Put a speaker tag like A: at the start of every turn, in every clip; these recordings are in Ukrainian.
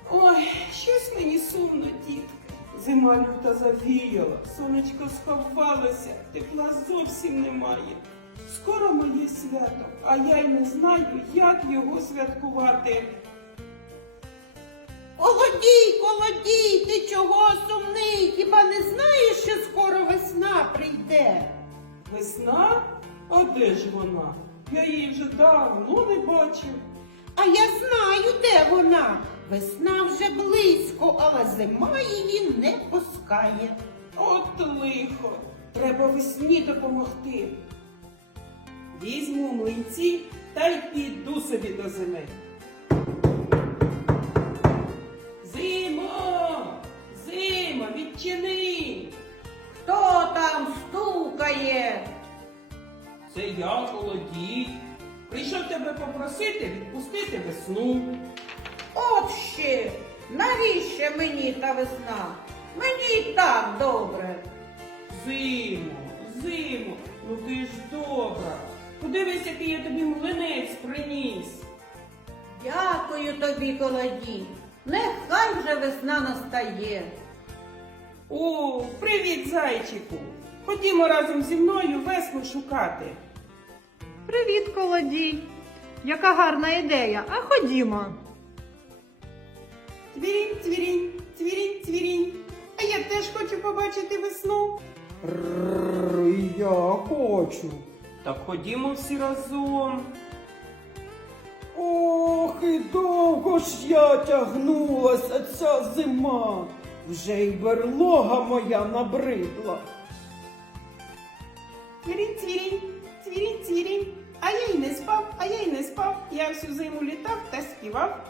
A: Ой, щось мені сумно, дітки. Зима люта завіяла, сонечко сховалося, тепла зовсім немає. Скоро моє свято, а я й не знаю, як його святкувати.
B: Колодій, колодій, ти чого сумний? Хіба не знаєш, що скоро весна прийде?
A: Весна? А де ж вона? Я її вже давно не бачив.
B: А я знаю, де вона. Весна вже близько, але зима її не пускає.
A: От лихо, треба весні допомогти. Візьму млинці та й піду собі до зими. Зимо! Зимо, відчини!
B: Хто там стукає?
A: Це я, Колодій. Прийшов тебе попросити відпустити весну.
B: От ще, навіщо мені та весна? Мені й так добре.
A: Зимо, зимо, ну ти ж добра. Подивись, який я тобі млинець приніс.
B: Дякую тобі, колодій. Нехай вже весна настає.
A: О, привіт, зайчику. Ходімо разом зі мною весну шукати.
C: Привіт, колодій! Яка гарна ідея, а ходімо.
A: Цвірінь, цвірінь, цвірінь, цвірінь. А я теж хочу побачити весну.
D: Я хочу.
A: Так ходімо всі разом.
D: Ох, і довго ж я тягнулася ця зима. Вже й берлога моя набридла.
A: Цвірінь, цвірінь, цвірінь, цвірінь. А я й не спав, а я й не спав. Я всю зиму літав та співав.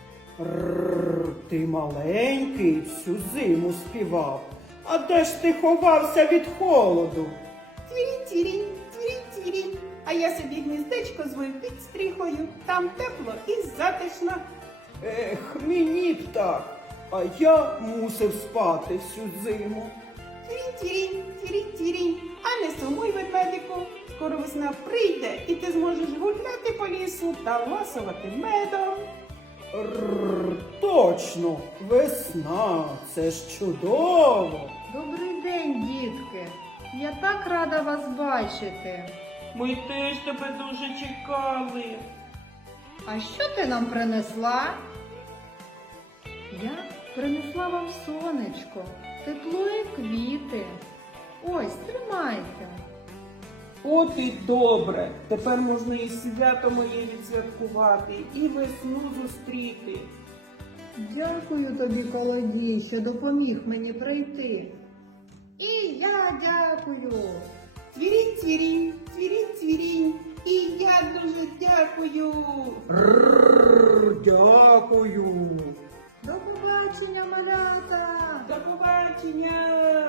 D: Ти маленький, всю зиму співав. А де ж ти ховався від холоду?
A: Цвірінь, цвірінь, цвірінь, цвірінь. А я собі гніздечко звив під стріхою. Там тепло і затишно.
D: Ех, мені б так, а я мусив спати всю зиму.
A: Цвірінь, цвірінь, цвірінь, цвірінь. А не сумуй, ведмедику. Скоро весна прийде, і ти зможеш гуляти по лісу та ласувати медом.
D: Точно, весна, це ж чудово.
C: Добрий день, дітки! Я так рада вас бачити.
A: Ми теж тебе дуже чекали.
C: А що ти нам принесла? Я принесла вам сонечко, тепло і квіти. Ось, тримайте.
A: От і добре. Тепер можна і свято моє відсвяткувати, і весну зустріти.
C: Дякую тобі, колодій, що допоміг мені прийти. І я дякую.
A: Цвірінь, цвірінь, цвірінь, цвірінь. І я дуже дякую.
D: Дякую.
C: До побачення, малята!
A: До побачення.